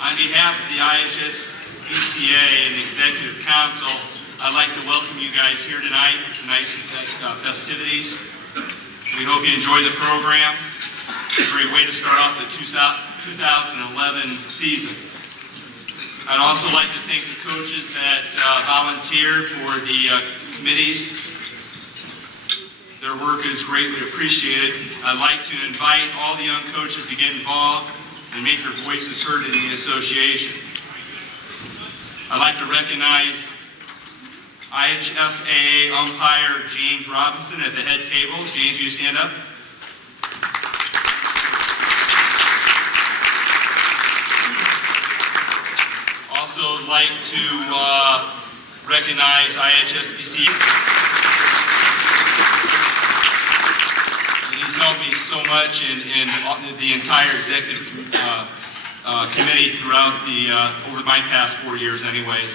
On behalf of the IHSBCA and the Executive Council, I'd like to welcome you guys here tonight for tonight's festivities. We hope you enjoy the program. It's a great way to start off the 2011 season. I'd also like to thank the coaches that volunteered for the committees. Their work is greatly appreciated. I'd like to invite all the young coaches to get involved and make your voices heard in the association. I'd like to recognize IHSAA umpire James Robinson at the head table. James, will you stand up? Also like to recognize IHSBCA. He's helped me so much in the entire executive committee throughout over my past 4 years anyways.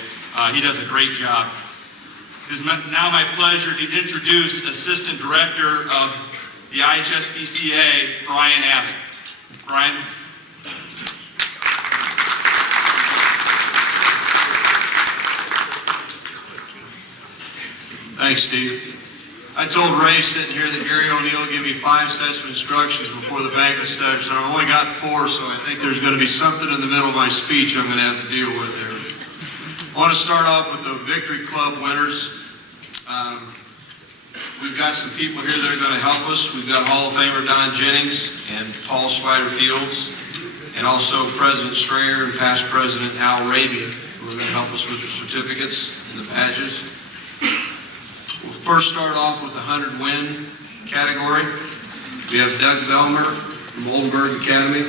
He does a great job. It is now my pleasure to introduce Assistant Director of the IHSBCA, Brian Abbott. Brian. Thanks, Steve. I told Ray sitting here that Gary O'Neill would give me 5 sets of instructions before the banquet starts, and I've only got 4, so I think there's going to be something in the middle of my speech I'm going to have to deal with there. I want to start off with the Victory Club winners. We've got some people here that are going to help us. We've got Hall of Famer Don Jennings and Paul Spider Fields, and also President Strayer and past President Al Rabia, who are going to help us with the certificates and the badges. We'll first start off with the 100-win category. We have Doug Velmer from Oldenburg Academy,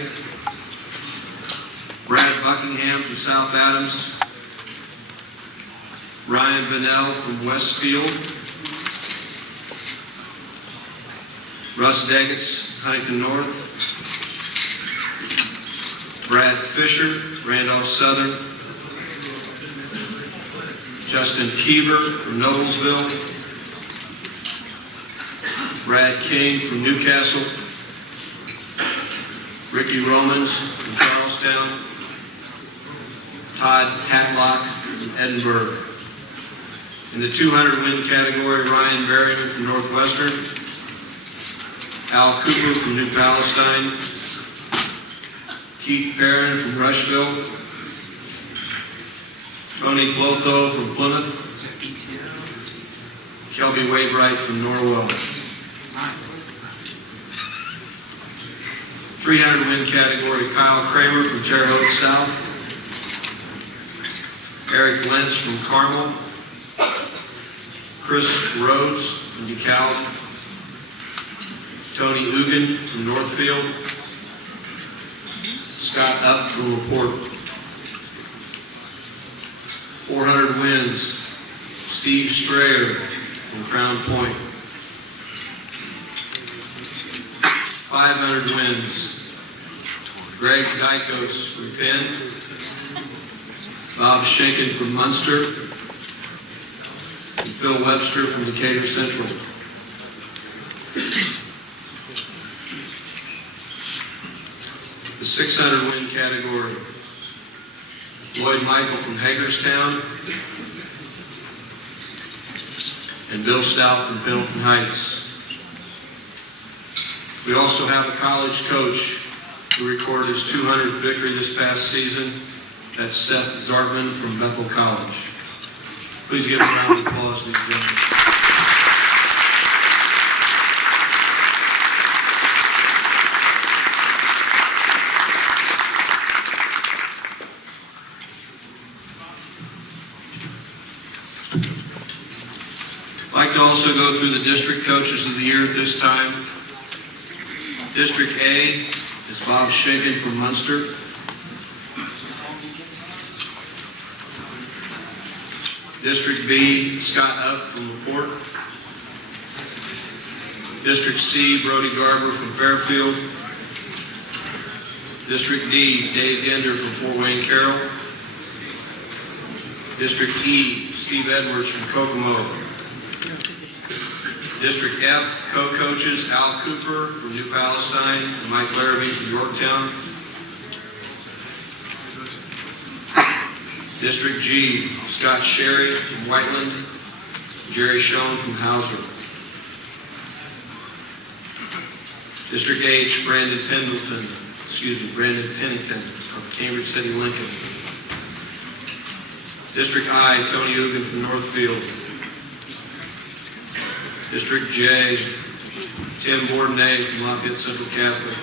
Brad Buckingham from South Adams, Ryan Vanell from Westfield, Russ Daggett, Huntington North, Brad Fisher, Randolph Southern, Justin Keever from Noblesville, Brad King from Newcastle, Ricky Romans from Charlestown, Todd Tatlock from Edinburgh. In the 200-win category, Ryan Berryman from Northwestern, Al Cooper from New Palestine, Keith Perrin from Rushville, Tony Blotho from Plymouth, Kelby Wainwright from Norwell. 300-win category, Kyle Kramer from Terre Haute South, Eric Lentz from Carmel, Chris Rhodes from DeKalb, Tony Ugan from Northfield, Scott Up from LaPorte. 400 wins, Steve Strayer from Crown Point. 500 wins, Greg Dykos from Penn, Bob Schenken from Munster, and Phil Webster from Decatur Central. The 600-win category, Lloyd Michael from Hagerstown, and Bill Stout from Pendleton Heights. We also have a college coach who recorded his 200th victory this past season. That's Seth Zartman from Bethel College. Please give a round of applause to these gentlemen. I'd like to also go through the district coaches of the year at this time. District A is Bob Schenken from Munster. District B, Scott Up from LaPorte. District C, Brody Garber from Fairfield. District D, Dave Gender from Fort Wayne Carroll. District E, Steve Edwards from Kokomo. District F, co-coaches Al Cooper from New Palestine and Mike Larrabee from Yorktown. District G, Scott Sherry from Whiteland, Jerry Schoen from Hauser. District H, Brandon Pennington from Cambridge City, Lincoln. District I, Tony Ugan from Northfield. District J, Tim Bourdonnais from Lafayette Central Catholic.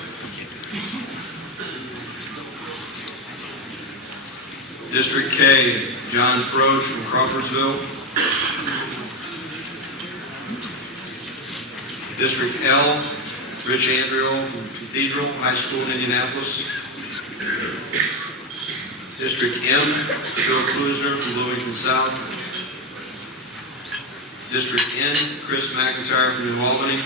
District K, John Froge from Crawfordsville. District L, Rich Andrew from Cathedral High School in Indianapolis. District M, Joe Klusner from Bloomington South. District N, Chris McIntyre from New Albany.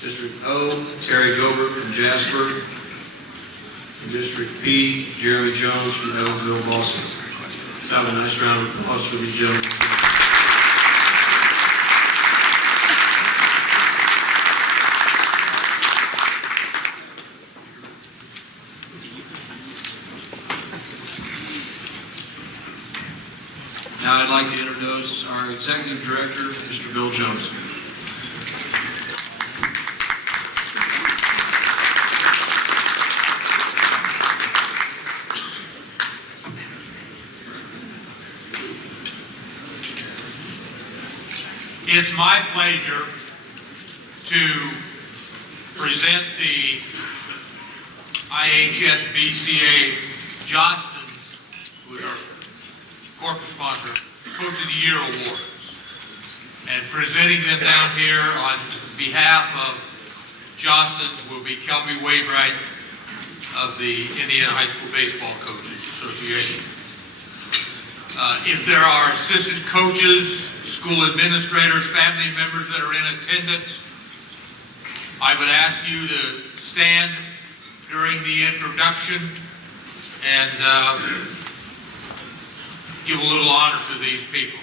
District O, Terry Gobert from Jasper. And District P, Jeremy Jones from Evansville, Boston. Let's have a nice round of applause for these gentlemen. Now I'd like to introduce our Executive Director, Mr. Bill Jones. It's my pleasure to present the IHSBCA Jostens, who is our corporate sponsor, Coach of the Year Awards. And presenting them down here on behalf of Jostens will be Kelby Waybright of the Indiana High School Baseball Coaches Association. If there are assistant coaches, school administrators, family members that are in attendance, I would ask you to stand during the introduction and give a little honor to these people.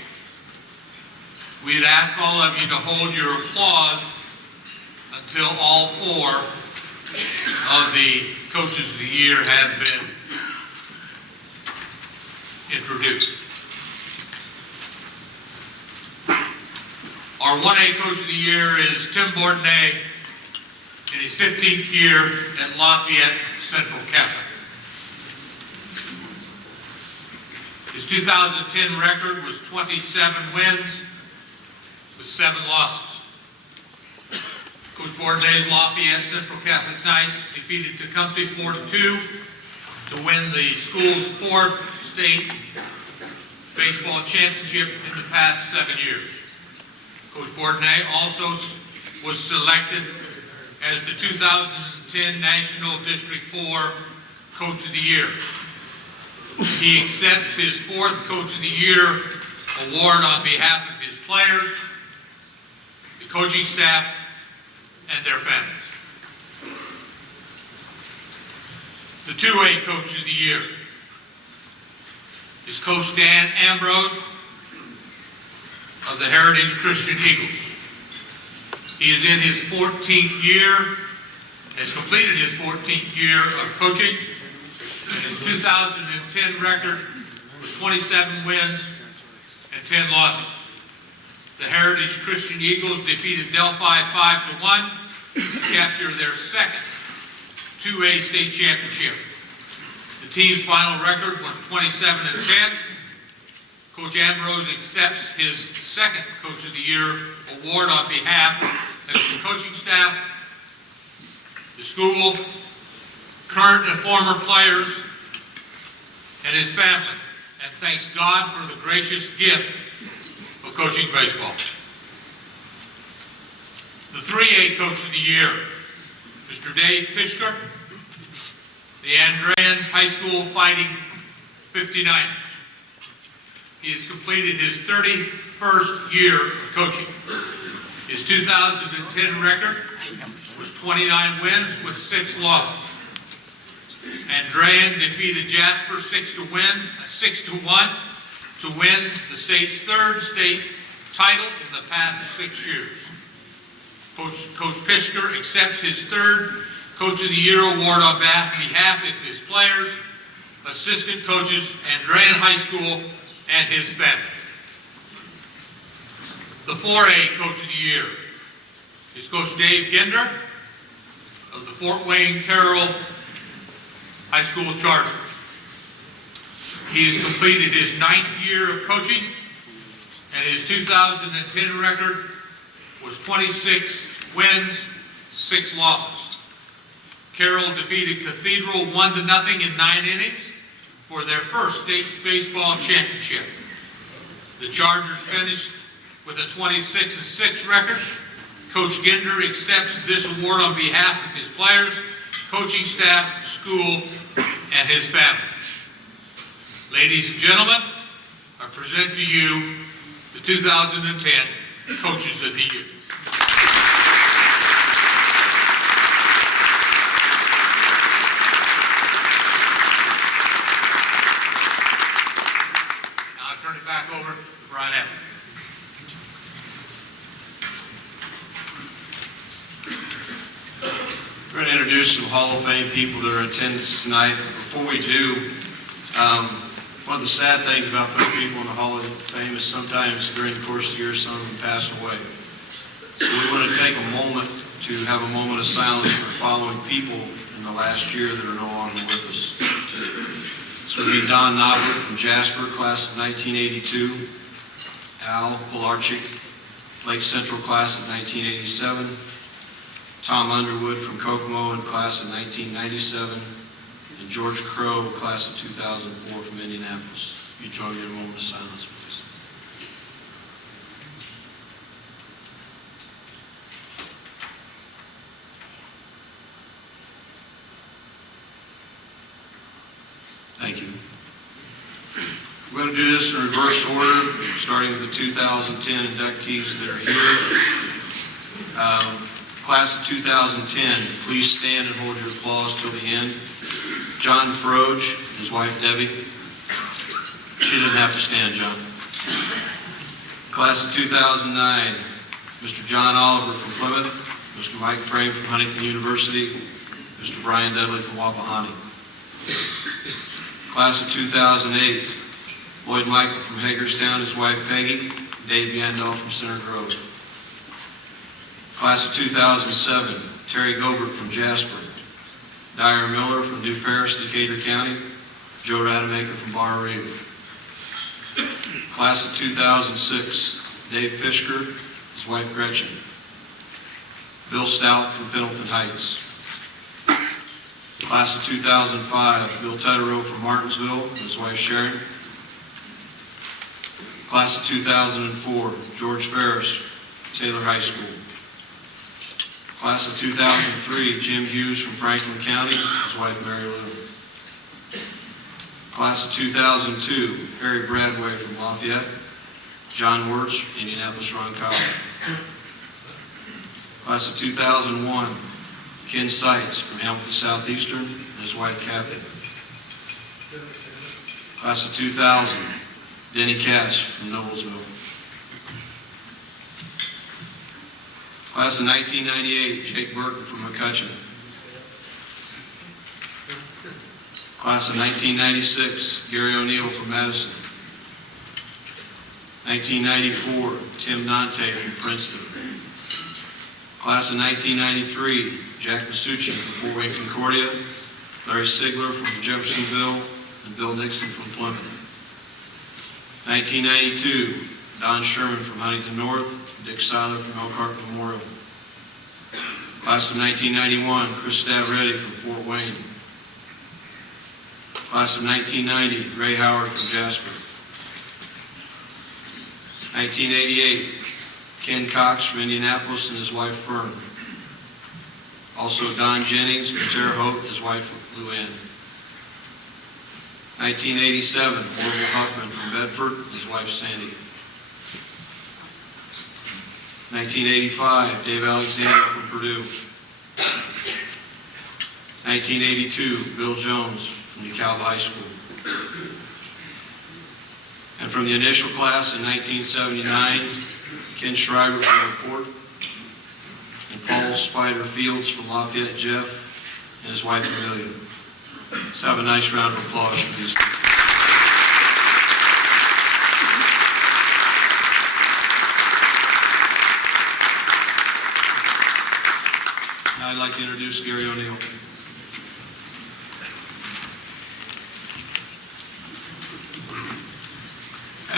We'd ask all of you to hold your applause until all four of the Coaches of the Year have been introduced. Our 1A Coach of the Year is Tim Bourdonnais in his 15th year at Lafayette Central Catholic. His 2010 record was 27 wins with 7 losses. Coach Bourdonnais' Lafayette Central Catholic Knights defeated Tecumseh 4-2 to win the school's 4th state baseball championship in the past 7 years. Coach Bourdonnais also was selected as the 2010 National District 4 Coach of the Year. He accepts his 4th Coach of the Year award on behalf of his players, the coaching staff, and their families. The 2A Coach of the Year is Coach Dan Ambrose of the Heritage Christian Eagles. He is in his 14th year, has completed his 14th year of coaching, and his 2010 record was 27 wins and 10 losses. The Heritage Christian Eagles defeated Delphi 5-1 to capture their 2nd 2A state championship. The team's final record was 27-10. Coach Ambrose accepts his 2nd Coach of the Year award on behalf of his coaching staff, the school, current and former players, and his family, and thanks God for the gracious gift of coaching baseball. The 3A Coach of the Year, Mr. Dave Pishker, the Andrean High School Fighting 59ers. He has completed his 31st year of coaching. His 2010 record was 29 wins with 6 losses. Andrean defeated Jasper 6-1 to win the state's 3rd state title in the past 6 years. Coach Pishker accepts his 3rd Coach of the Year award on behalf of his players, assistant coaches, Andrean High School, and his family. The 4A Coach of the Year is Coach Dave Gender of the Fort Wayne Carroll High School Chargers. He has completed his 9th year of coaching, and his 2010 record was 26 wins, 6 losses. Carroll defeated Cathedral 1-0 in 9 innings for their first state baseball championship. The Chargers finished with a 26-6 record. Coach Ginder accepts this award on behalf of his players, coaching staff, school, and his family. Ladies and gentlemen, I present to you the 2010 Coaches of the Year. Now I turn it back over to Brian Evans. We're going to introduce some Hall of Fame people that are in attendance tonight. Before we do, one of the sad things about putting people in the Hall of Fame is sometimes during the course of the year some of them pass away. So we want to take a moment to have a moment of silence for the following people in the last year that are no longer with us. This would be Don Knobler from Jasper, class of 1982. Al Pilarchik, Lake Central, class of 1987. Tom Underwood from Kokomo in class of 1997. And George Crow, class of 2004 from Indianapolis. If you join me in a moment of silence, please. Thank you. We're going to do this in reverse order, starting with the 2010 inductees that are here. Class of 2010, please stand and hold your applause till the end. John Froge, his wife Debbie. She didn't have to stand, John. Class of 2009, Mr. John Oliver from Plymouth, Mr. Mike Frame from Huntington University, Mr. Brian Dudley from Wapahani. Class of 2008, Lloyd Michael from Hagerstown, his wife Peggy, Dave Gandolf from Center Grove. Class of 2007, Terry Gobert from Jasper, Dyer Miller from New Paris, Decatur County, Joe Rademacher from Bar Reeve. Class of 2006, Dave Pishker, his wife Gretchen, Bill Stout from Pendleton Heights. Class of 2005, Bill Teterow from Martinsville, his wife Sharon. Class of 2004, George Ferris, Taylor High School. Class of 2003, Jim Hughes from Franklin County, his wife Mary Lou. Class of 2002, Harry Bradway from Lafayette, John Wirtz, Indianapolis Roncalli. Class of 2001, Ken Seitz from Hamilton Southeastern, and his wife Kathy. Class of 2000, Denny Cash from Noblesville. Class of 1998, Jake Burton from McCutcheon. Class of 1996, Gary O'Neill from Madison. 1994, Tim Nante from Princeton. Class of 1993, Jack Masucci from Fort Wayne Concordia, Larry Sigler from Jeffersonville, and Bill Nixon from Plymouth. 1992, Don Sherman from Huntington North, Dick Seiler from Elkhart Memorial. Class of 1991, Chris Stavretti from Fort Wayne. Class of 1990, Ray Howard from Jasper. 1988, Ken Cox from Indianapolis and his wife Fern. Also Don Jennings from Terre Haute, his wife Luann. 1987, Orville Huffman from Bedford, his wife Sandy. 1985, Dave Alexander from Purdue. 1982, Bill Jones from DeKalb High School. And from the initial class in 1979, Ken Schreiber from LaPorte, and Paul Spider Fields from Lafayette Jeff, and his wife Amelia. Let's have a nice round of applause for these people. I'd like to introduce Gary O'Neill.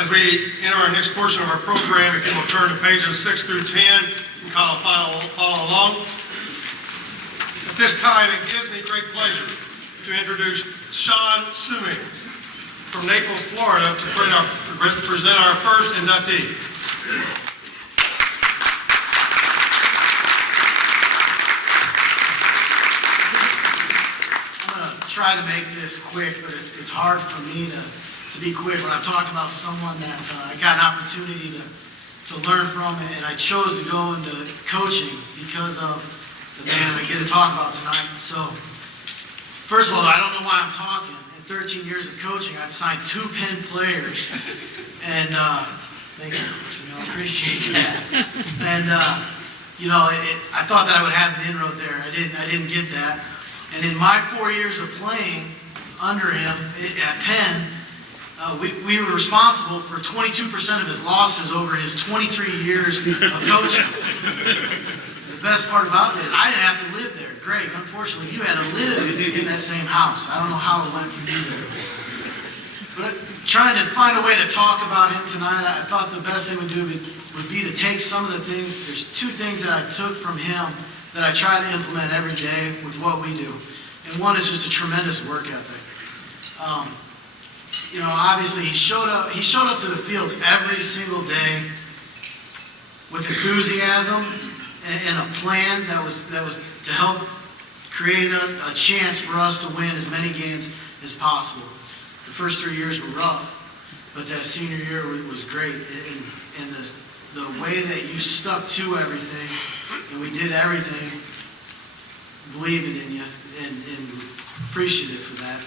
As we enter our next portion of our program, if you will turn to pages 6 through 10, and kind of follow along. At this time, it gives me great pleasure to introduce Sean Sumi from Naples, Florida, to present our first inductee. I'm going to try to make this quick, but it's hard for me to be quick when I talk about someone that I got an opportunity to learn from, and I chose to go into coaching because of the man I get to talk about tonight. So, first of all, I don't know why I'm talking. In 13 years of coaching, I've signed 2 Penn players, and thank you. I appreciate that. And I thought that I would have an inroads there. I didn't get that. And in my 4 years of playing under him at Penn, we were responsible for 22% of his losses over his 23 years of coaching. The best part about that is I didn't have to live there. Greg, unfortunately, you had to live in that same house. I don't know how it went for you there. But trying to find a way to talk about him tonight, I thought the best thing would be to take some of the things. There's 2 things that I took from him that I try to implement every day with what we do. And one is just a tremendous work ethic. Obviously he showed up to the field every single day with enthusiasm and a plan that was to help create a chance for us to win as many games as possible. The first 3 years were rough, but that senior year was great. And the way that you stuck to everything, and we did everything, believing in you, and appreciative for that.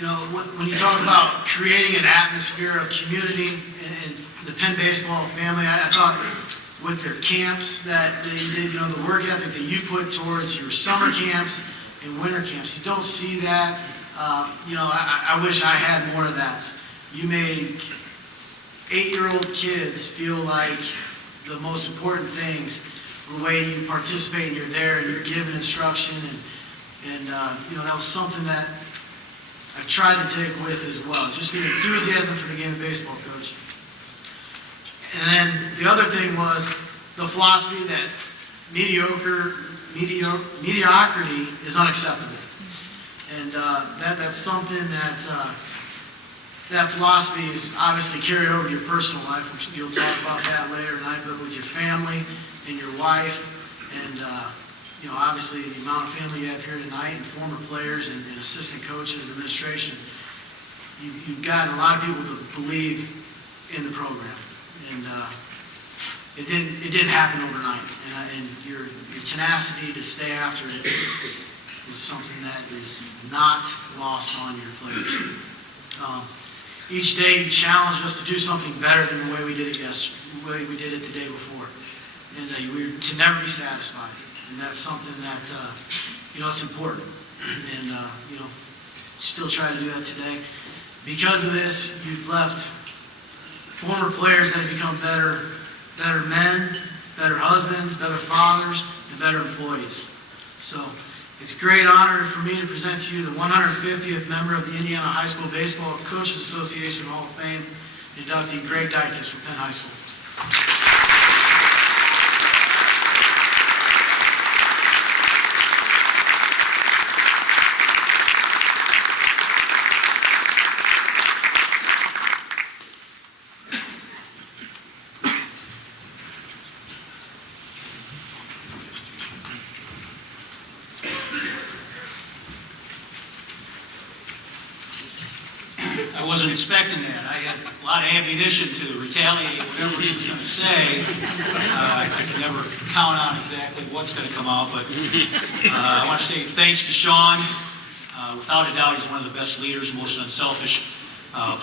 When you talk about creating an atmosphere of community and the Penn baseball family, I thought with their camps that you did, the work ethic that you put towards your summer camps and winter camps, you don't see that. I wish I had more of that. You made 8-year-old kids feel like the most important things, the way you participate and you're there and you're giving instruction, and that was something that I've tried to take with as well. Just the enthusiasm for the game of baseball, Coach. And then the other thing was the philosophy that mediocrity is unacceptable. And that's something that philosophy is obviously carried over to your personal life, which you'll talk about that later tonight, but with your family and your wife, and obviously the amount of family you have here tonight, and former players and assistant coaches, administration, you've gotten a lot of people to believe in the program, and it didn't happen overnight. And your tenacity to stay after it is something that is not lost on your players. Each day you challenge us to do something better than the way we did it the way we did it the day before, and we're to never be satisfied. And that's something that, it's important. And, still try to do that today. Because of this, you've left former players that have become better men, better husbands, better fathers, and better employees. So it's a great honor for me to present to you the 150th member of the Indiana High School Baseball Coaches Association Hall of Fame, inductee Greg Dykes from Penn High School. I wasn't expecting that. I had a lot of ammunition to retaliate whatever he was going to say. I can never count on exactly what's going to come out, but I want to say thanks to Sean. Without a doubt, he's one of the best leaders, most unselfish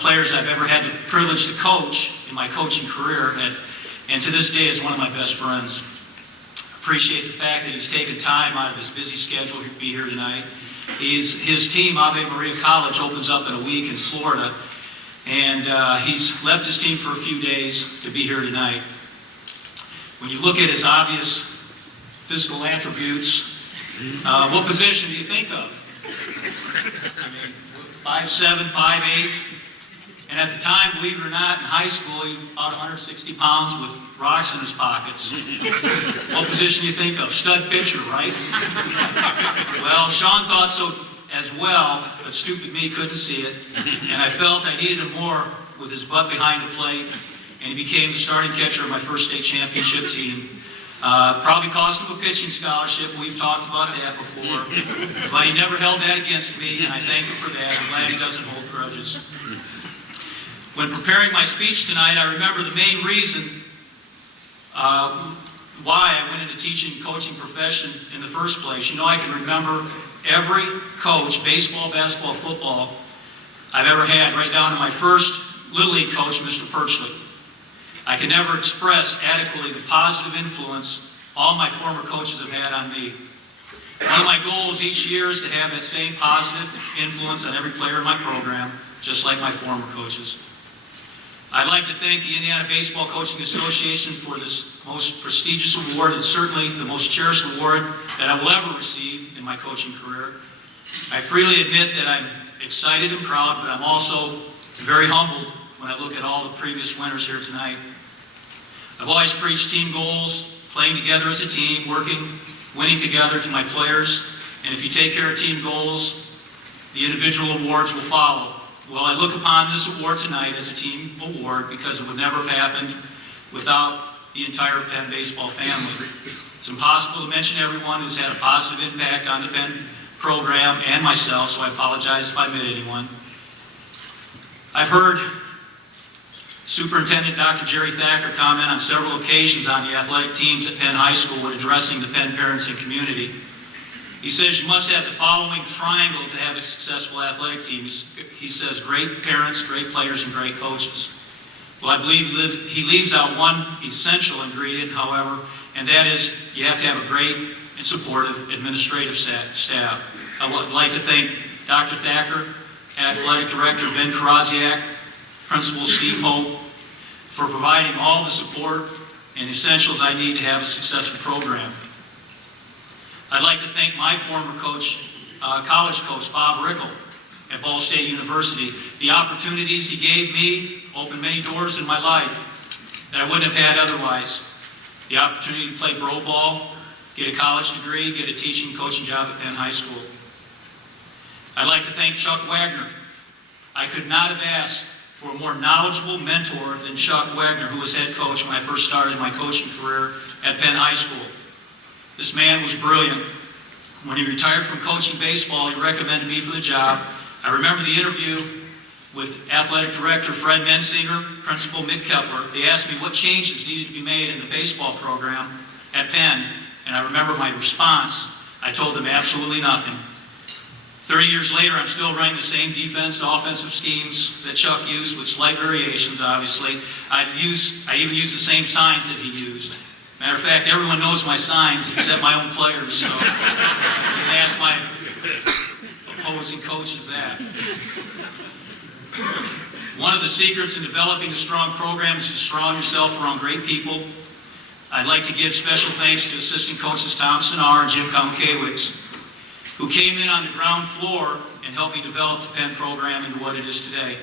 players I've ever had the privilege to coach in my coaching career, and to this day is one of my best friends. Appreciate the fact that he's taken time out of his busy schedule to be here tonight. His team, Ave Maria College, opens up in a week in Florida, and he's left his team for a few days to be here tonight. When you look at his obvious physical attributes, what position do you think of? I mean, 5'7", 5'8", and at the time, believe it or not, in high school, he was about 160 pounds with rocks in his pockets. What position do you think of? Stud pitcher, right? Well, Sean thought so as well, but stupid me couldn't see it, and I felt I needed him more with his butt behind the plate, and he became the starting catcher of my first state championship team. Probably cost him a pitching scholarship. We've talked about that before. But he never held that against me, and I thank him for that. I'm glad he doesn't hold grudges. When preparing my speech tonight, I remember the main reason why I went into teaching and coaching profession in the first place. You know, I can remember every coach, baseball, basketball, football, I've ever had, right down to my first Little League coach, Mr. Perchley. I can never express adequately the positive influence all my former coaches have had on me. One of my goals each year is to have that same positive influence on every player in my program, just like my former coaches. I'd like to thank the Indiana Baseball Coaching Association for this most prestigious award, and certainly the most cherished award that I will ever receive in my coaching career. I freely admit that I'm excited and proud, but I'm also very humbled when I look at all the previous winners here tonight. I've always preached team goals, playing together as a team, winning together to my players, and if you take care of team goals, the individual awards will follow. Well, I look upon this award tonight as a team award because it would never have happened without the entire Penn baseball family. It's impossible to mention everyone who's had a positive impact on the Penn program and myself, so I apologize if I omit anyone. I've heard Superintendent Dr. Jerry Thacker comment on several occasions on the athletic teams at Penn High School when addressing the Penn parents and community. He says you must have the following triangle to have a successful athletic team. He says great parents, great players, and great coaches. Well, I believe he leaves out one essential ingredient, however, and that is you have to have a great and supportive administrative staff. I would like to thank Dr. Thacker, Athletic Director Ben Krasiak, Principal Steve Hope, for providing all the support and essentials I need to have a successful program. I'd like to thank my former coach, college coach, Bob Rickle at Ball State University. The opportunities he gave me opened many doors in my life that I wouldn't have had otherwise. The opportunity to play pro ball, get a college degree, get a teaching and coaching job at Penn High School. I'd like to thank Chuck Wagner. I could not have asked for a more knowledgeable mentor than Chuck Wagner, who was head coach when I first started my coaching career at Penn High School. This man was brilliant. When he retired from coaching baseball, he recommended me for the job. I remember the interview with Athletic Director Fred Mensinger, Principal Mick Kepler. They asked me what changes needed to be made in the baseball program at Penn, and I remember my response. I told them absolutely nothing. 30 years later, I'm still running the same defense and offensive schemes that Chuck used, with slight variations, obviously. I even use the same signs that he used. Matter of fact, everyone knows my signs except my own players, so you can ask my opposing coaches that. One of the secrets in developing a strong program is to surround yourself around great people. I'd like to give special thanks to assistant coaches Tom Sinar and Jim Kamkiewicz, who came in on the ground floor and helped me develop the Penn program into what it is today.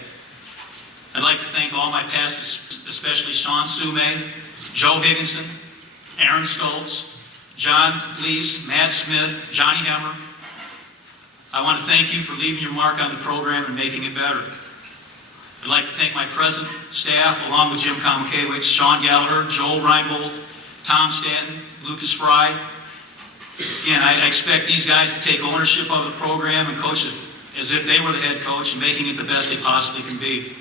I'd like to thank all my past, especially Sean Sume, Joe Higginson, Aaron Stoltz, John Lease, Matt Smith, Johnny Hemmer. I want to thank you for leaving your mark on the program and making it better. I'd like to thank my present staff, along with Jim Kamkiewicz, Sean Gallagher, Joel Reinbold, Tom Stanton, Lucas Fry. Again, I expect these guys to take ownership of the program and coach it as if they were the head coach and making it the best they possibly can be.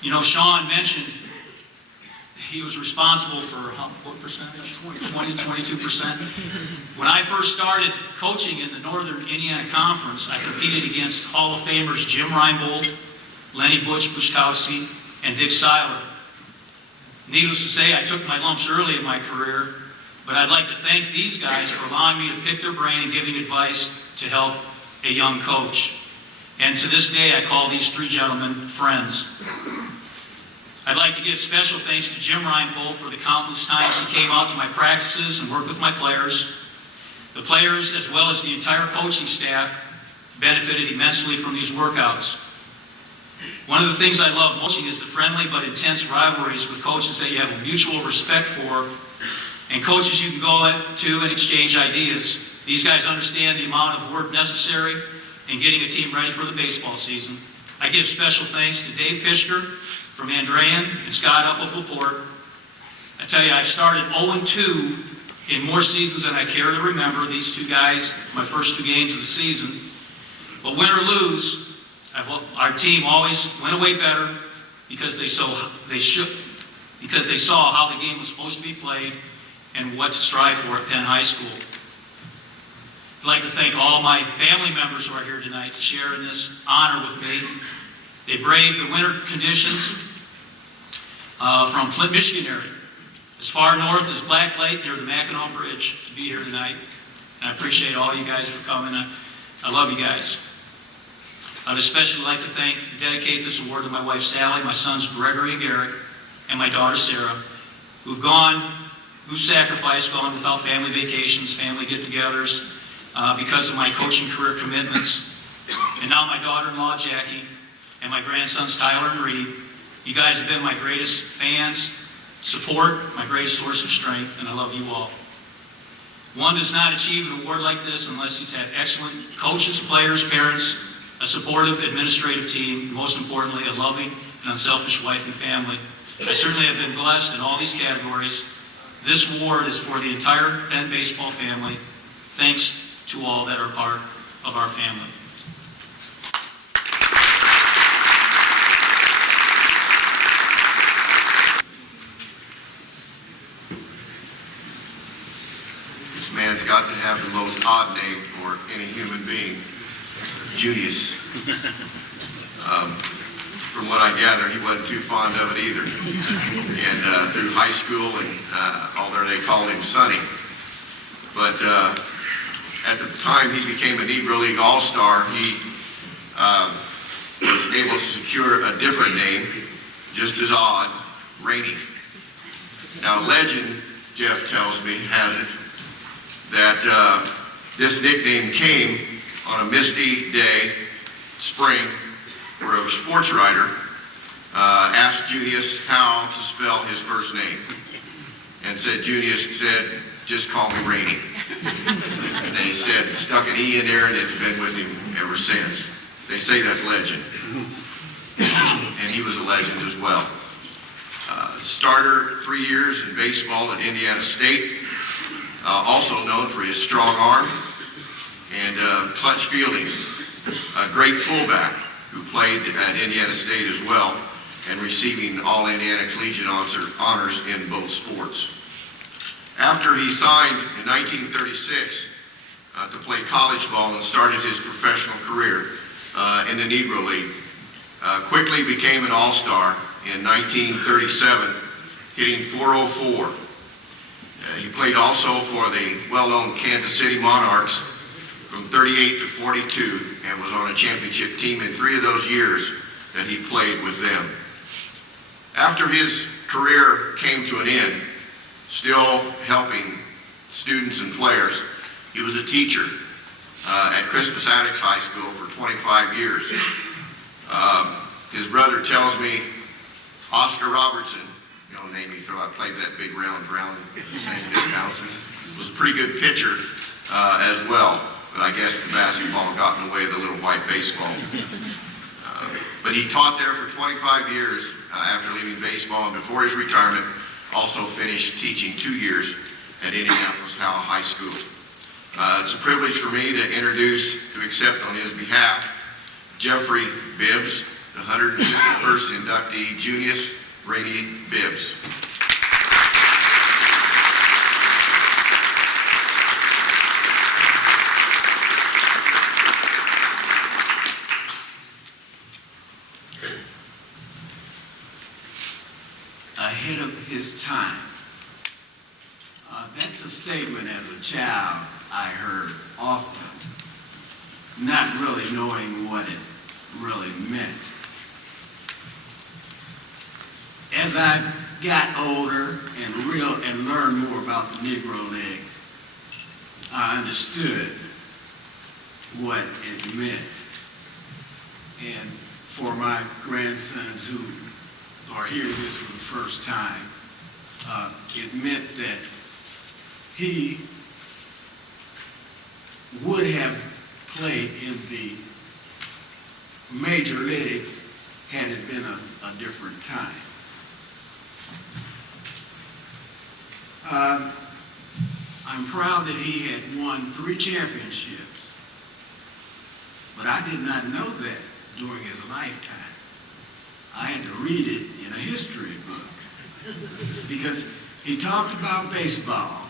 You know, Sean mentioned he was responsible for what percentage? 22%. When I first started coaching in the Northern Indiana Conference, I competed against Hall of Famers Jim Reinbold, Lenny Bushkowski, and Dick Seiler. Needless to say, I took my lumps early in my career, But I'd like to thank these guys for allowing me to pick their brain and giving advice to help a young coach. And to this day, I call these three gentlemen friends. I'd like to give special thanks to Jim Reinbold for the countless times he came out to my practices and worked with my players. The players, as well as the entire coaching staff, benefited immensely from these workouts. One of the things I love most is the friendly but intense rivalries with coaches that you have a mutual respect for, and coaches you can go to and exchange ideas. These guys understand the amount of work necessary in getting a team ready for the baseball season. I give special thanks to Dave Pishker from Andrean and Scott up of LaPorte. I tell you, I've started 0-2 in more seasons than I care to remember. These two guys, my first two games of the season. But win or lose, our team always went away better because they saw how the game was supposed to be played and what to strive for at Penn High School. I'd like to thank all my family members who are here tonight to share in this honor with me. They braved the winter conditions from Flint, Michigan area, as far north as Black Lake near the Mackinac Bridge, to be here tonight. And I appreciate all you guys for coming. I love you guys. I'd especially like to thank and dedicate this award to my wife Sally, my sons Gregory and Garrett, and my daughter Sarah, who've sacrificed, gone without family vacations, family get-togethers, because of my coaching career commitments. And now my daughter-in-law Jackie, and my grandsons Tyler and Reed. You guys have been my greatest fans, support, my greatest source of strength, and I love you all. One does not achieve an award like this unless he's had excellent coaches, players, parents, a supportive administrative team, and most importantly, a loving and unselfish wife and family. I certainly have been blessed in all these categories. This award is for the entire Penn baseball family. Thanks to all that are part of our family. This man's got to have the most odd name for any human being, Junius. From what I gather, he wasn't too fond of it either. And through high school and although they called him Sonny. But at the time he became a Negro League All-Star, he was able to secure a different name, just as odd, Rainey. Now legend, Jeff tells me, has it that this nickname came on a misty day, spring, where a sports writer asked Junius how to spell his first name. And Junius said, just call me Rainey. And they said, stuck an E in there, and it's been with him ever since. They say that's legend. And he was a legend as well. Starter 3 years in baseball at Indiana State. Also known for his strong arm and clutch fielding. A great fullback who played at Indiana State as well and receiving all Indiana collegiate honors in both sports. After he signed in 1936 to play college ball and started his professional career in the Negro League, quickly became an all-star in 1937, hitting .404. He played also for the well-known Kansas City Monarchs from 38 to 42 and was on a championship team in 3 of those years that he played with them. After his career came to an end, still helping students and players, he was a teacher at Crispus Attucks High School for 25 years. His brother tells me Oscar Robertson, you know, name he threw out, played that big round brown thing that bounces, was a pretty good pitcher as well, but I guess the basketball got in the way of the little white baseball. But he taught there for 25 years after leaving baseball, and before his retirement, also finished teaching 2 years at Indianapolis High School. It's a privilege for me to introduce, to accept on his behalf, Jeffrey Bibbs, the 151st inductee, Junius Rainey Bibbs. Ahead of his time. That's a statement as a child I heard often, not really knowing what it really meant. As I got older and learned more about the Negro Legs, I understood what it meant. And for my grandsons who are hearing this for the first time, it meant that he would have played in the major leagues had it been a different time. I'm proud that he had won 3 championships, but I did not know that during his lifetime. I had to read it in a history book. It's because he talked about baseball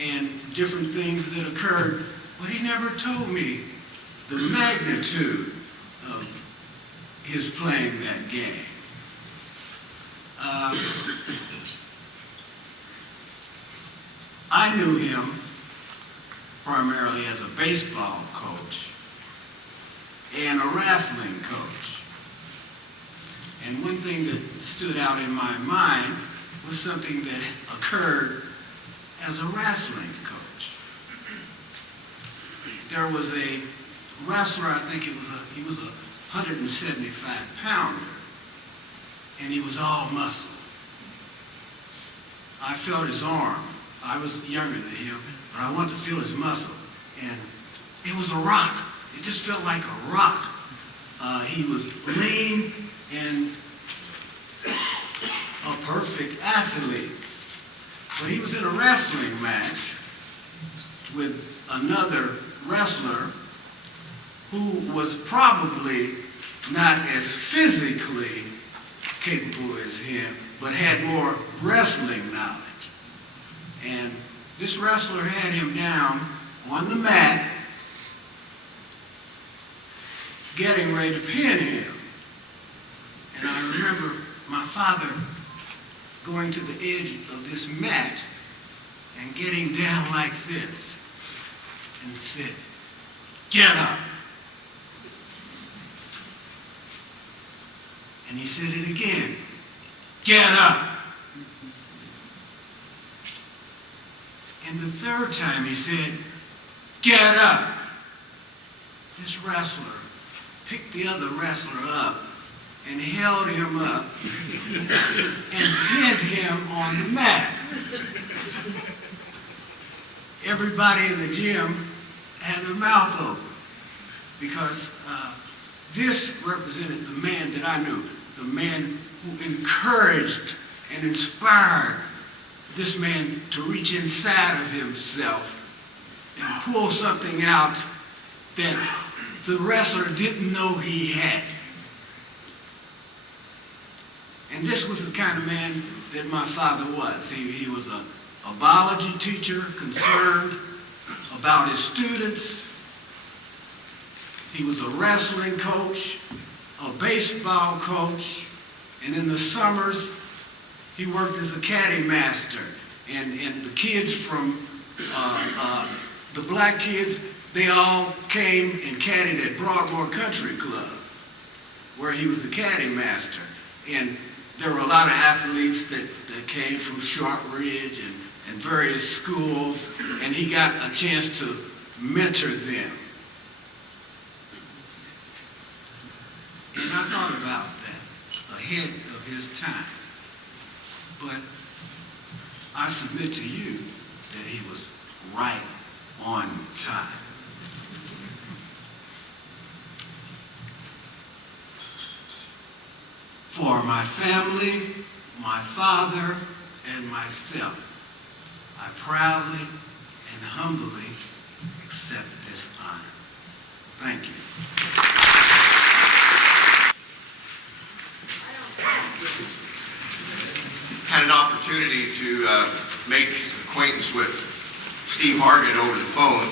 and different things that occurred, but he never told me the magnitude of his playing that game. I knew him primarily as a baseball coach and a wrestling coach. And one thing that stood out in my mind was something that occurred as a wrestling coach. There was a wrestler, I think he was a 175-pounder, and he was all muscle. I felt his arm. I was younger than him, but I wanted to feel his muscle. And it was a rock. It just felt like a rock. He was lean and a perfect athlete. But he was in a wrestling match with another wrestler who was probably not as physically capable as him, but had more wrestling knowledge. And this wrestler had him down on the mat, getting ready to pin him. And I remember my father going to the edge of this mat and getting down like this and said, "Get up." And he said it again, "Get up." And the third time he said, "Get up." This wrestler picked the other wrestler up and held him up and pinned him on the mat. Everybody in the gym had their mouth open because this represented the man that I knew, the man who encouraged and inspired this man to reach inside of himself and pull something out that the wrestler didn't know he had. And this was the kind of man that my father was. He was a biology teacher concerned about his students. He was a wrestling coach, a baseball coach, and in the summers, he worked as a caddy master. And the kids from, the black kids, they all came and caddied at Broadmoor Country Club, where he was the caddy master. And there were a lot of athletes that came from Shortridge and various schools, and he got a chance to mentor them. And I thought about that, ahead of his time. But I submit to you that he was right on time. For my family, my father, and myself, I proudly and humbly accept this honor. Thank you. Had an opportunity to make acquaintance with Steve Hargan over the phone.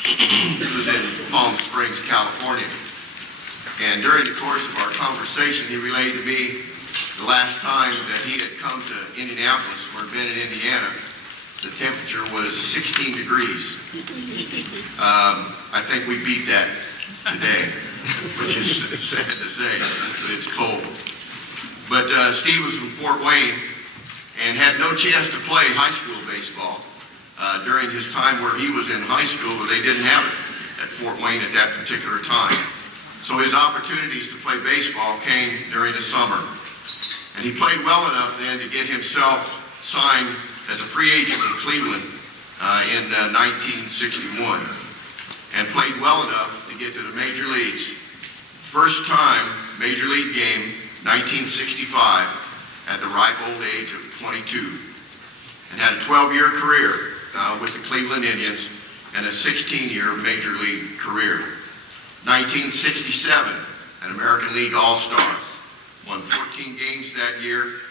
He was in Palm Springs, California. And during the course of our conversation, he relayed to me the last time that he had come to Indianapolis or been in Indiana The temperature was 16 degrees. I think we beat that today, which is sad to say, but it's cold. But Steve was from Fort Wayne and had no chance to play high school baseball during his time where he was in high school, where they didn't have it at Fort Wayne at that particular time. So his opportunities to play baseball came during the summer. And he played well enough then to get himself signed as a free agent in Cleveland in 1961, and played well enough to get to the major leagues. First time major league game, 1965, at the ripe old age of 22, and had a 12-year career with the Cleveland Indians and a 16-year major league career. 1967, an American League All-Star, won 14 games that year,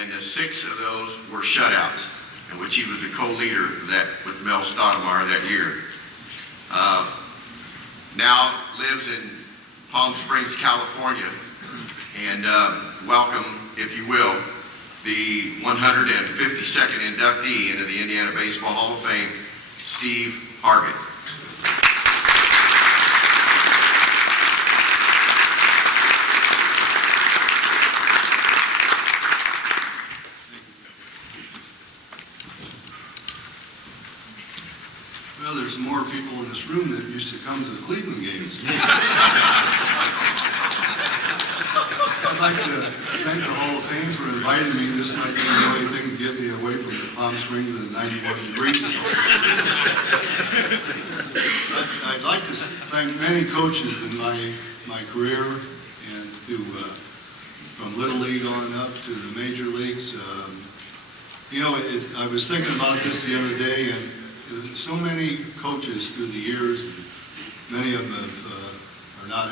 and 6 of those were shutouts, in which he was the co-leader of that with Mel Stoudemire that year. Now lives in Palm Springs, California, and welcome, if you will, the 152nd inductee into the Indiana Baseball Hall of Fame, Steve Hargett. Well, there's more people in this room that used to come to the Cleveland games. I'd like to thank the Hall of Fame for inviting me. This might be the only thing to get me away from the Palm Springs and the 91 degrees. I'd like to thank many coaches in my career, and from Little League on up to the major leagues. I was thinking about this the other day, and so many coaches through the years, and many of them are not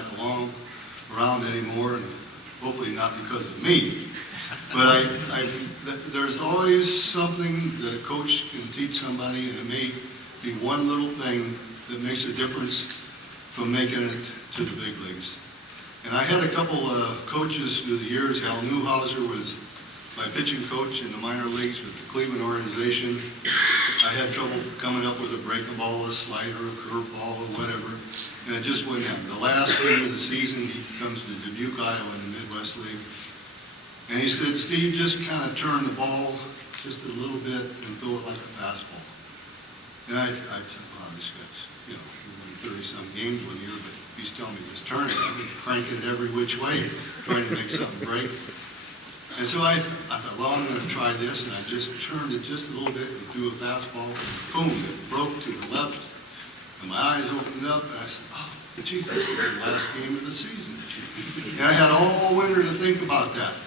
around anymore, and hopefully not because of me. But there's always something that a coach can teach somebody, and it may be one little thing that makes a difference from making it to the big leagues. And I had a couple of coaches through the years. Hal Newhauser was my pitching coach in the minor leagues with the Cleveland organization. I had trouble coming up with a breaking ball, a slider, a curveball, or whatever, and it just wouldn't happen. The last game of the season, he comes to Dubuque, Iowa in the Midwest League, and he said, "Steve, just kind of turn the ball just a little bit and throw it like a fastball." And I said, "Wow, this guy's, he won 30-some games one year, but he's telling me just turn it. I've been cranking it every which way, trying to make something break." And so I thought, well, I'm going to try this, and I just turned it just a little bit and threw a fastball, and boom, it broke to the left, and my eyes opened up, and I said, "Oh, gee, this is the last game of the season." And I had all winter to think about that.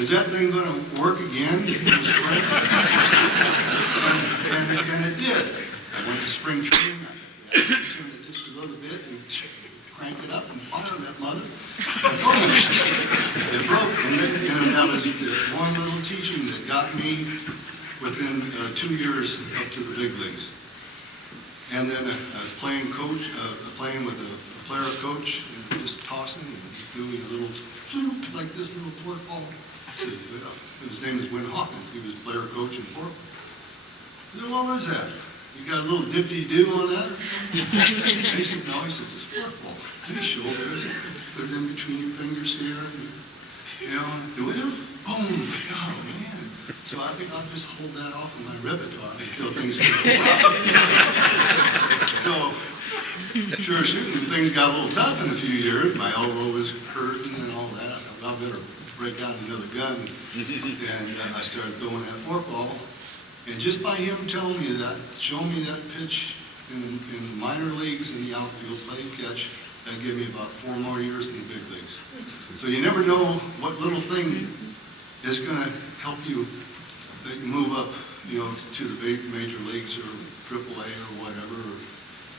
Is that thing going to work again in the spring? and it did. I went to spring training, I turned it just a little bit, and crank it up and fire that mother. It broke, and that was one little teaching that got me within 2 years up to the big leagues. And then I was playing with a player coach, and just tossing and doing a little like this little forkball. His name is Win Hawkins. He was player coach in Fort. I said, "What was that? You got a little dippy-do on that or something?" And he said, "No." He said, "It's a forkball." And he shoulders, put it in between your fingers here, and, do it. Boom! Oh, man. So I think I'll just hold that off in my repertoire until things get So, sure shooting, things got a little tough in a few years. My elbow was hurting and all that. I better break out another gun. And I started throwing that forkball. And just by him telling me that, showing me that pitch in the minor leagues in the outfield, play catch, that gave me about 4 more years in the big leagues. So you never know what little thing is going to help you move up, to the big major leagues or AAA or whatever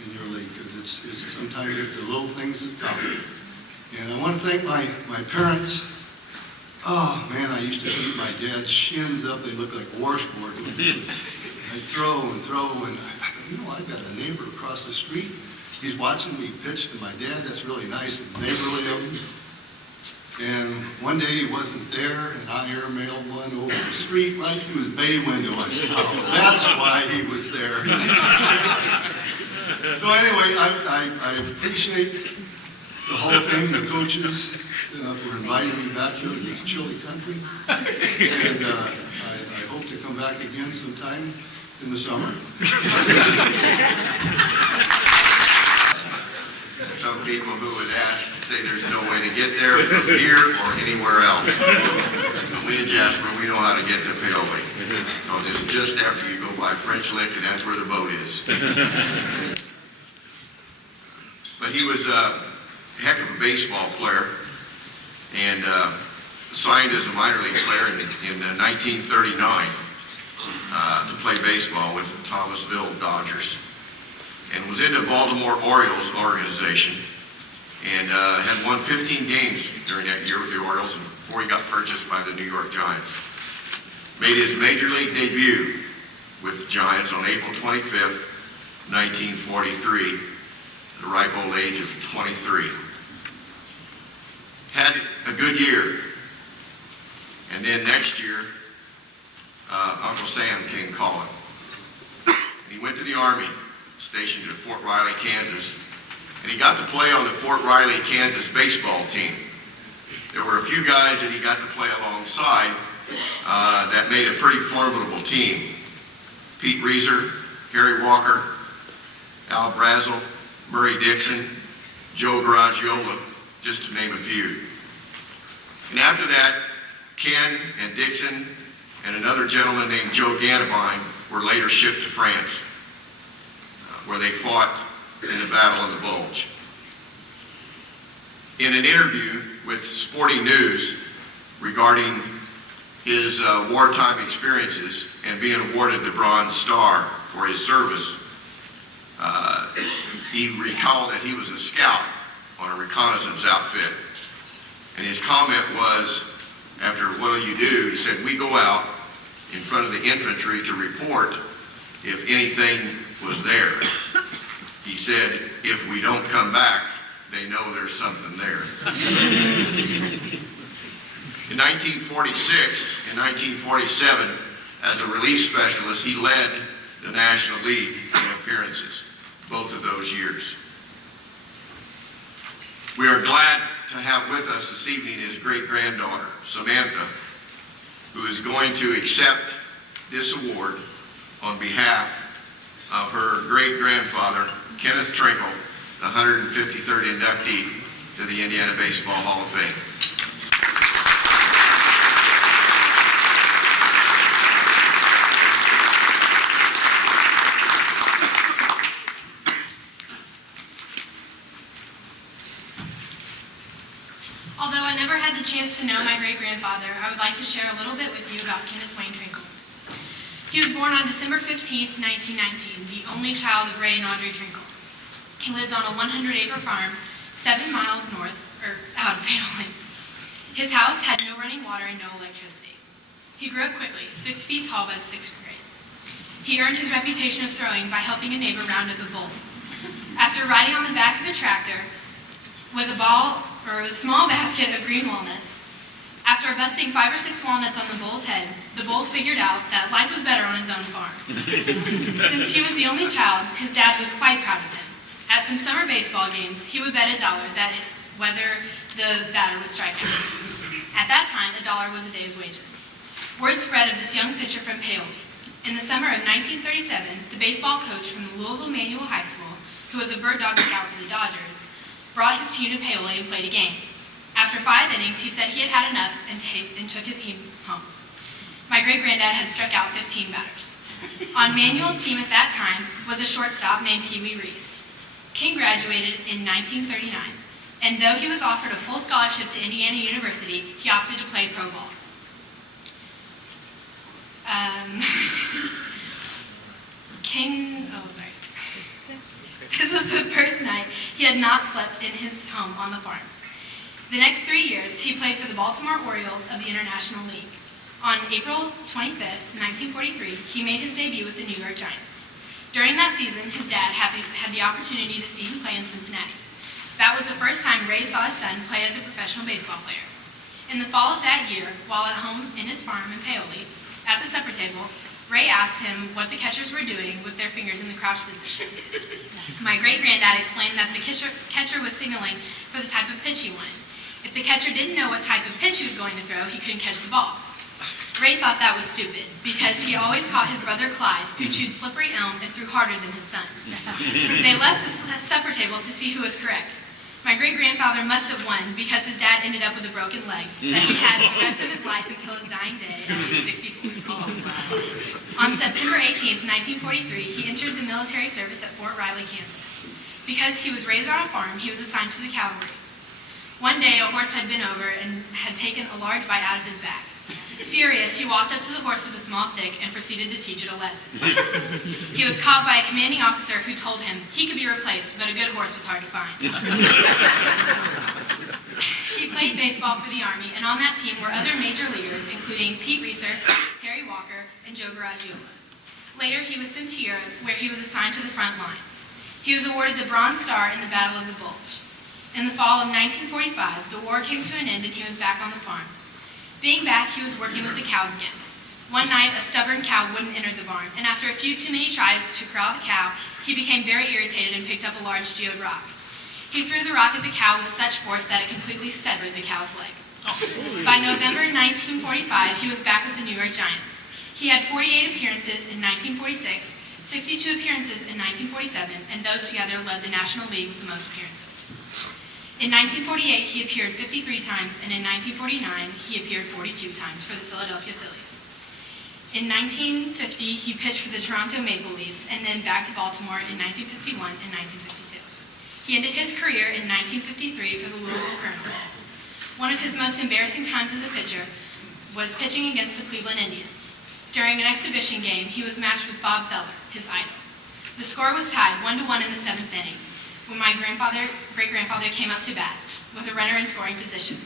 in your league, because it's sometimes the little things that count. And I want to thank my parents. Oh man, I used to beat my dad's shins up. They look like washboards. I throw, and I've got a neighbor across the street. He's watching me pitch to my dad. That's really nice and neighborly of him. And one day he wasn't there, and I airmailed one over the street right through his bay window. I said, oh, that's why he was there. So anyway, I appreciate the Hall of Fame, the coaches, for inviting me back here to this chilly country. And I hope to come back again sometime in the summer. Some people who would ask, say there's no way to get there from here or anywhere else. But we in Jasper, we know how to get to Paoli. So it's just after you go by French Lick, and that's where the boat is. But he was a heck of a baseball player, and signed as a minor league player in 1939 to play baseball with the Thomasville Dodgers, and was in the Baltimore Orioles organization, and had won 15 games during that year with the Orioles before he got purchased by the New York Giants. Made his major league debut with the Giants on April 25th, 1943, at the ripe old age of 23. Had a good year, and then next year, Uncle Sam came calling. He went to the Army, stationed at Fort Riley, Kansas, and he got to play on the Fort Riley, Kansas baseball team. There were a few guys that he got to play alongside that made a pretty formidable team. Pete Reeser, Harry Walker, Al Brazel, Murray Dixon, Joe Garagiola, just to name a few. And after that, Ken and Dixon and another gentleman named Joe Ganabine were later shipped to France, where they fought in the Battle of the Bulge. In an interview with Sporting News regarding his wartime experiences and being awarded the Bronze Star for his service, he recalled that he was a scout on a reconnaissance outfit. And his comment was, after what do you do? He said, we go out in front of the infantry to report if anything was there. He said, if we don't come back, they know there's something there. In 1946 and 1947, as a relief specialist, he led the National League in appearances, both of those years. We are glad to have with us this evening his great-granddaughter, Samantha, who is going to accept this award on behalf of her great-grandfather, Kenneth Trinkle, the 153rd inductee to the Indiana Baseball Hall of Fame. Although I never had the chance to know my great-grandfather, I would like to share a little bit with you about Kenneth Wayne Trinkle. He was born on December 15th, 1919, the only child of Ray and Audrey Trinkle. He lived on a 100-acre farm 7 miles out of Paoli. His house had no running water and no electricity. He grew up quickly, 6 feet tall by the 6th grade. He earned his reputation of throwing by helping a neighbor round up a bull. After riding on the back of a tractor with a small basket of green walnuts, after busting 5 or 6 walnuts on the bull's head, the bull figured out that life was better on his own farm. Since he was the only child, his dad was quite proud of him. At some summer baseball games, he would bet $1 that whether the batter would strike out. At that time, $1 was a day's wages. Word spread of this young pitcher from Paoli. In the summer of 1937, the baseball coach from the Louisville Manual High School, who was a bird dog scout for the Dodgers, brought his team to Paoli and played a game. After 5 innings, he said he had had enough and took his team home. My great-granddad had struck out 15 batters. On Manuel's team at that time was a shortstop named Pee Wee Reese. King graduated in 1939, and though he was offered a full scholarship to Indiana University, he opted to play pro ball. This was the first night he had not slept in his home on the farm. The next 3 years, he played for the Baltimore Orioles of the International League. On April 25th, 1943, he made his debut with the New York Giants. During that season, his dad had the opportunity to see him play in Cincinnati. That was the first time Ray saw his son play as a professional baseball player. In the fall of that year, while at home in his farm in Paoli, at the supper table, Ray asked him what the catchers were doing with their fingers in the crouch position. My great-granddad explained that the catcher was signaling for the type of pitch he wanted. If the catcher didn't know what type of pitch he was going to throw, he couldn't catch the ball. Ray thought that was stupid because he always caught his brother Clyde, who chewed slippery elm and threw harder than his son. They left the supper table to see who was correct. My great-grandfather must have won because his dad ended up with a broken leg that he had the rest of his life until his dying day at age 64. On September 18th, 1943, he entered the military service at Fort Riley, Kansas. Because he was raised on a farm, he was assigned to the cavalry. One day, a horse had been over and had taken a large bite out of his back. Furious, he walked up to the horse with a small stick and proceeded to teach it a lesson. He was caught by a commanding officer who told him he could be replaced, but a good horse was hard to find. He played baseball for the Army, and on that team were other major leaguers, including Pete Reeser, Harry Walker, and Joe Garagiola. Later, he was sent to Europe, where he was assigned to the front lines. He was awarded the Bronze Star in the Battle of the Bulge. In the fall of 1945, the war came to an end and he was back on the farm. Being back, he was working with the cows again. One night, a stubborn cow wouldn't enter the barn, and after a few too many tries to corral the cow, he became very irritated and picked up a large geode rock. He threw the rock at the cow with such force that it completely severed the cow's leg. By November 1945, he was back with the New York Giants. He had 48 appearances in 1946, 62 appearances in 1947, and those together led the National League with the most appearances. In 1948, he appeared 53 times, and in 1949, he appeared 42 times for the Philadelphia Phillies. In 1950, he pitched for the Toronto Maple Leafs, and then back to Baltimore in 1951 and 1952. He ended his career in 1953 for the Louisville Colonels. One of his most embarrassing times as a pitcher was pitching against the Cleveland Indians. During an exhibition game, he was matched with Bob Feller, his idol. The score was tied 1-1 in the 7th inning, when my great-grandfather came up to bat with a runner in scoring position.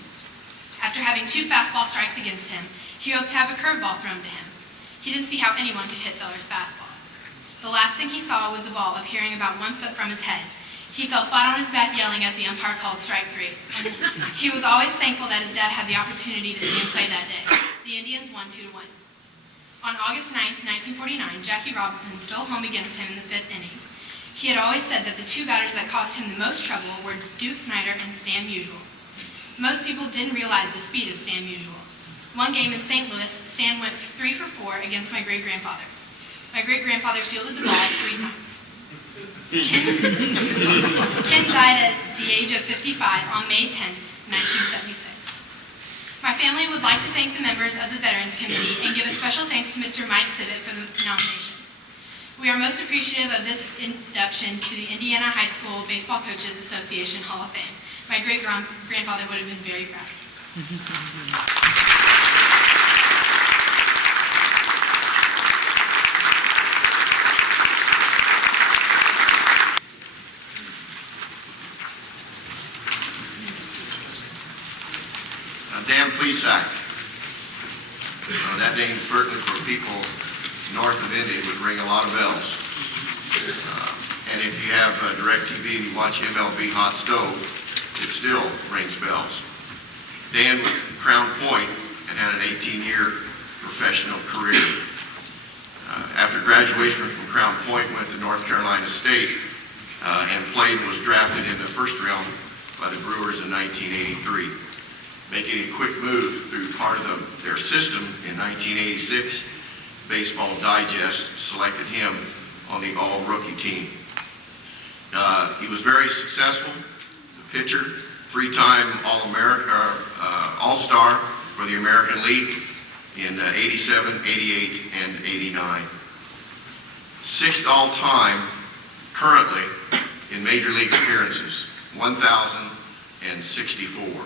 After having 2 fastball strikes against him, he hoped to have a curveball thrown to him. He didn't see how anyone could hit Feller's fastball. The last thing he saw was the ball appearing about 1 foot from his head. He fell flat on his back yelling as the umpire called strike 3. He was always thankful that his dad had the opportunity to see him play that day. The Indians won 2-1. On August 9, 1949, Jackie Robinson stole home against him in the 5th inning. He had always said that the 2 batters that caused him the most trouble were Duke Snyder and Stan Musial. Most people didn't realize the speed of Stan Musial. One game in St. Louis, Stan went 3 for 4 against my great-grandfather. My great-grandfather fielded the ball 3 times. Ken died at the age of 55 on May 10, 1976. My family would like to thank the members of the Veterans Committee and give a special thanks to Mr. Mike Sibbett for the nomination. We are most appreciative of this induction to the Indiana High School Baseball Coaches Association Hall of Fame. My great-grandfather would have been very proud. Dan Plesac. That name, certainly for people north of Indy, would ring a lot of bells. And if you have DirecTV and you watch MLB Hot Stove, it still rings bells. Dan was Crown Point and had an 18-year professional career. After graduation from Crown Point, went to North Carolina State and played and was drafted in the first round by the Brewers in 1983. Making a quick move through part of their system in 1986, Baseball Digest selected him on the all-rookie team. He was very successful, the pitcher, 3-time All-Star for the American League in 87, 88, and 89. 6th all-time currently in Major League appearances, 1,064.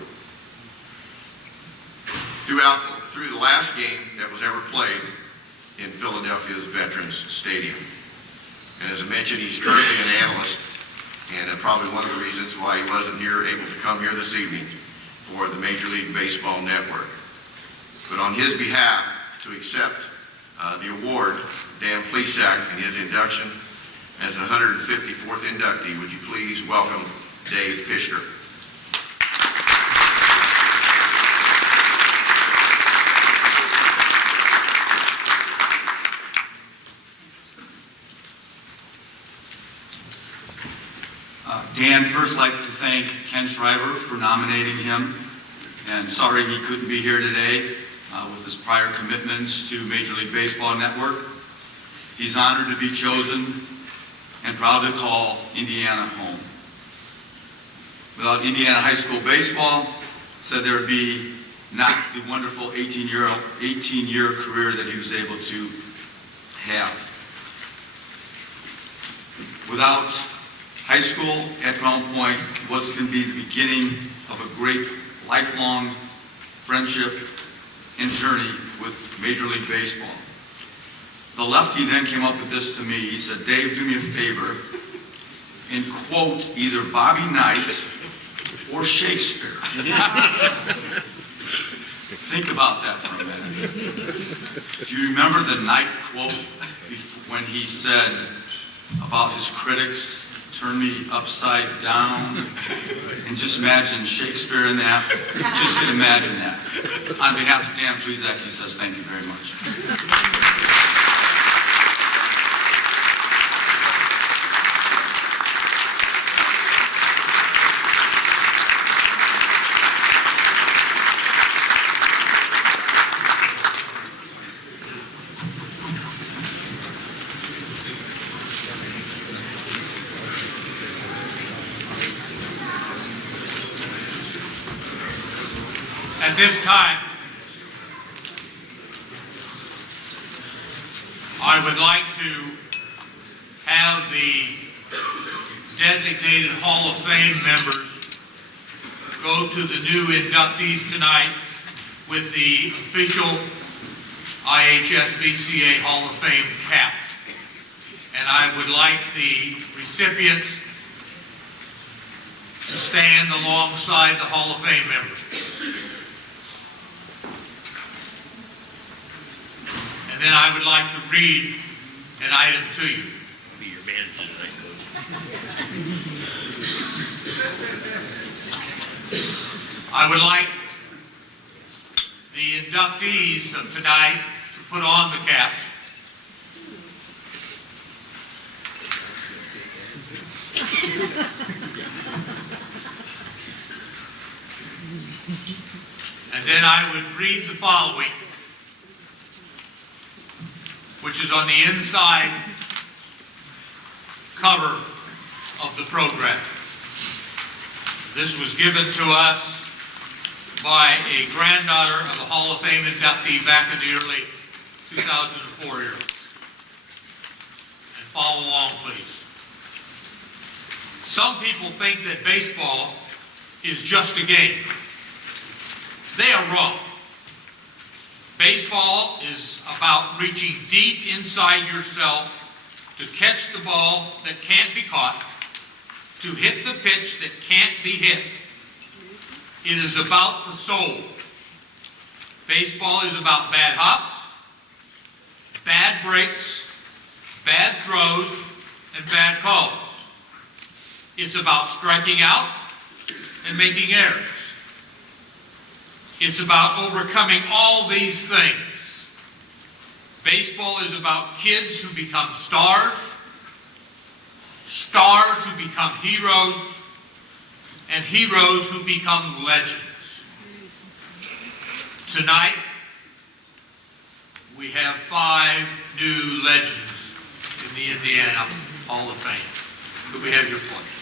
Through the last game that was ever played in Philadelphia's Veterans Stadium. And as I mentioned, he's currently an analyst, and probably one of the reasons why he wasn't able to come here this evening for the Major League Baseball Network. But on his behalf, to accept the award, Dan Plesac, and his induction as the 154th inductee, would you please welcome Dave Pishker. And first like to thank Ken Schreiber for nominating him. And sorry he couldn't be here today with his prior commitments to Major League Baseball Network. He's honored to be chosen and proud to call Indiana home. Without Indiana high school baseball, said there would be not the wonderful 18-year career that he was able to have. Without high school at Crown Point was going to be the beginning of a great lifelong friendship and journey with Major League Baseball. The lefty then came up with this to me. He said, "Dave, do me a favor and quote either Bobby Knight or Shakespeare." Think about that for a minute. If you remember the Knight quote when he said about his critics, "Turn me upside down," and just imagine Shakespeare in that. Just can imagine that. On behalf of Dan Plezak, he says thank you very much. At this time, I would like to have the designated Hall of Fame members go to the new inductees tonight with the official IHSBCA Hall of Fame cap. And I would like the recipients to stand alongside the Hall of Fame members. And then I would like to read an item to you. Be your man tonight, Coach. I would like the inductees of tonight to put on the caps. And then I would read the following, which is on the inside cover of the program. This was given to us by a granddaughter of a Hall of Fame inductee back in the early 2004 year. And follow along, please. Some people think that baseball is just a game. They are wrong. Baseball is about reaching deep inside yourself to catch the ball that can't be caught, to hit the pitch that can't be hit. It is about the soul. Baseball is about bad hops, bad breaks, bad throws, and bad calls. It's about striking out and making errors. It's about overcoming all these things. Baseball is about kids who become stars, stars who become heroes, and heroes who become legends. Tonight, we have 5 new legends in the Indiana Hall of Fame. Could we have your pledge?